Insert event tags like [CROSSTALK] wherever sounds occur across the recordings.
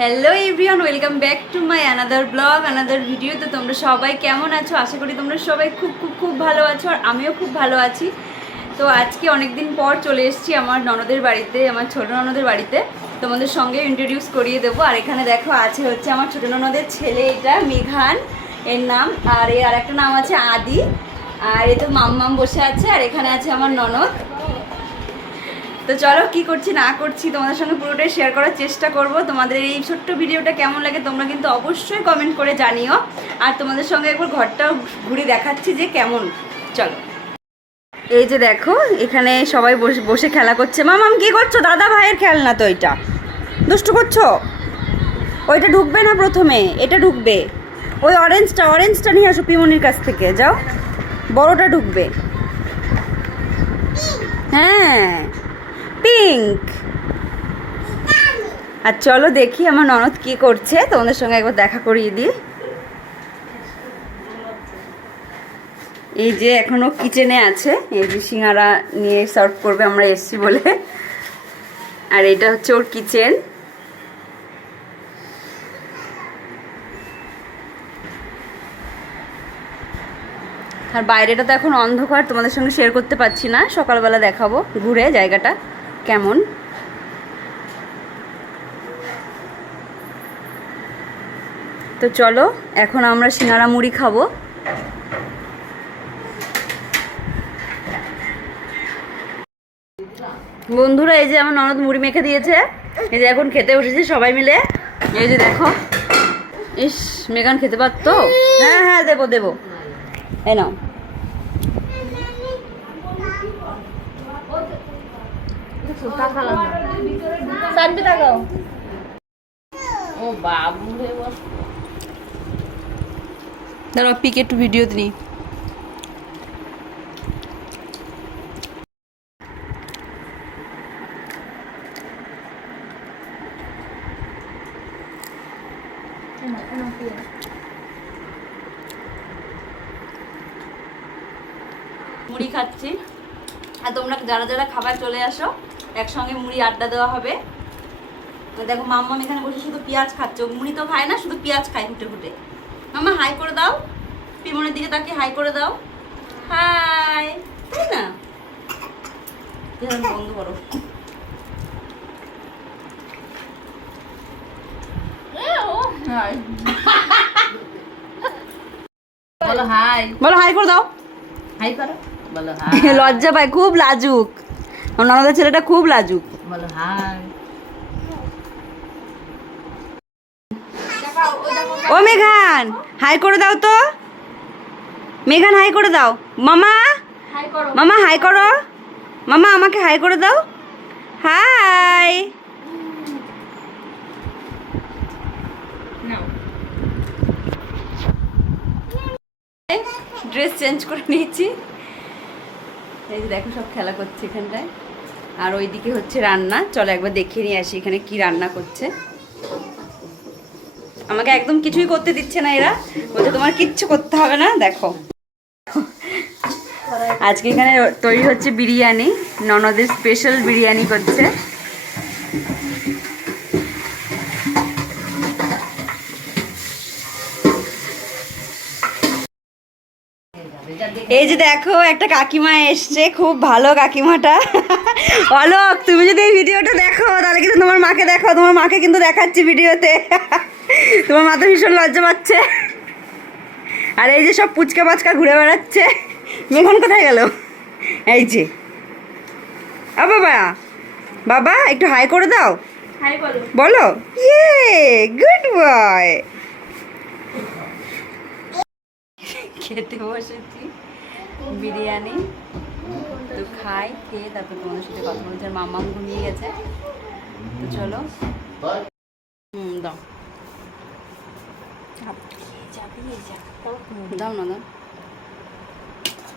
Hello everyone welcome back to my another vlog another video তো তোমরা সবাই কেমন আছো? আশা করি তোমরা সবাই খুব খুব খুব ভালো আছো আর আমিও খুব ভালো আছি। তো আজকে অনেক দিন পর চলে এসেছি আমার ননদের বাড়িতে, আমার ছোটো ননদের বাড়িতে। তোমাদের সঙ্গে ইন্ট্রোডিউস করিয়ে দেবো। আর এখানে দেখো, আছে হচ্ছে আমার ছোটো ননদের ছেলে এটা, মেঘান। এর নাম, আর এর আর একটা নাম আছে আদি। আর এ তো মাম্মাম বসে আছে, আর এখানে আছে আমার ননদ। তো চলো কি করছি, না করছি তোমাদের সঙ্গে পুরোটাই শেয়ার করার চেষ্টা করব। তোমাদের এই ছোট্ট ভিডিওটা কেমন লাগে তোমরা কিন্তু অবশ্যই কমেন্ট করে জানিও। আর তোমাদের সঙ্গে একবার ঘরটাও ঘুরে দেখাচ্ছি যে কেমন। চলো। এই যে দেখো, এখানে সবাই বসে বসে খেলা করছে। মামাম কি করছ? দাদা ভাইয়ের খেলনা তো এটা। দুষ্টু করছ? ওইটা ঢুকবে না প্রথমে? এটা ঢুকবে। ওই অরেঞ্জটা অরেঞ্জটা নিয়ে আসো পিমনির কাছ থেকে, যাও। বড়টা ঢুকবে। হ্যাঁ। পিঙ্ক। আর চলো দেখি আমার ননদ কি করছে, তোমাদের সঙ্গে একবার দেখা করিয়ে দিই। এই যে এখনও কিচেনে আছে, এই যে সিঙ্গারা নিয়ে সার্ভ করবে আমরা এসছি বলে। আর এটা হচ্ছে ওর কিচেন আর বাইরেটা তো এখন অন্ধকার, তোমাদের সঙ্গে শেয়ার করতে পারছি না, সকালবেলা দেখাবো ঘুরে জায়গাটা। কেমন? তো চলো, এখন আমরা সিঙ্গারা মুড়ি খাব। বন্ধুরা, এই যে আমার ননদ মুড়ি মেখে দিয়েছে। এই যে এখন খেতে বসেছে সবাই মিলে। এই যে দেখো। ইস, মেগান খেতে পারতো? হ্যাঁ হ্যাঁ দেবো দেবো। এই নাও। সানবে ভিডিও দিই মুড়ি খাচ্ছি। আর তোমরা যারা যারা খাবার চলে আসো একসঙ্গে মুড়ি আড্ডা দেওয়া হবে। দেখো মাম্মাম এখানে বসে শুধু পেঁয়াজ খাচ্ছে। মুড়ি তো খায় না শুধু পেঁয়াজ খায় ফুটে ফুটে মামা হাই করে দাও। পিমনের দিকে তাকে হাই করে দাও। হাই তাই না? বন্ধ [LAUGHS] করো। বলো হাই বলো হাই করে দাও। হাই করো। বলো লজ্জা পায় খুব লাজুক। ননদের ছেলেটা খুব লাজুক। বলো হাই। ও মেঘান হাই করে দাও তো। মেঘান হাই করে দাও। মামা মামা হাই করো। মামা আমাকে হাই করে দাও। হাই। ড্রেস চেঞ্জ করে নিয়েছি। এই যে দেখো সব খেলা করছে এখানটায়। আর ওইদিকে হচ্ছে রান্না। চলো একবার দেখিয়ে নিয়ে আসি এখানে কি রান্না করছে। আমাকে একদম কিছুই করতে দিচ্ছে না এরা। বলছে, তোমার কিচ্ছু করতে হবে না, দেখো। আজকে এখানে তৈরি হচ্ছে বিরিয়ানি। ননদের স্পেশাল বিরিয়ানি করছে। এই যে দেখো একটা কাকিমা এসছে খুব ভালো কাকিমাটা। অলোক তুমি যদি এই ভিডিওটা দেখো তাহলে কিন্তু তোমার মাকে দেখো। তোমার মাকে কিন্তু দেখাচ্ছি ভিডিওতে। তোমার মা তো ভীষণ লজ্জা পাচ্ছে। আর এই যে সব পুচকা পাচকা ঘুরে বেড়াচ্ছে। মেঘন কোথায় গেল? এই যে। আ বাবা বাবা একটু হাই করে দাও। বলো। বলো। ইয়ে গুড বয়। খেতে বসেছি। বিরিয়ানি। তো খাই খেয়ে তারপর তোমাদের সাথে কথা বলছে। আর মাম্মাম ঘুমিয়ে গেছে। তো চলো। হুম দাও। দাও না দাও।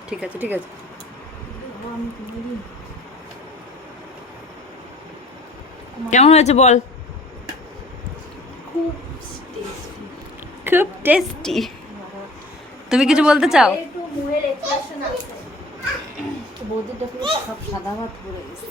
ঠিক আছে ঠিক আছে। কেমন হয়েছে বল? খুব খুব টেস্টি তুমি কিছু বলতে চাও? মুহের এক্সপ্রেশন আছে। বৌদিটা পুরো সব সাদা ভাত পড়ে গেছে।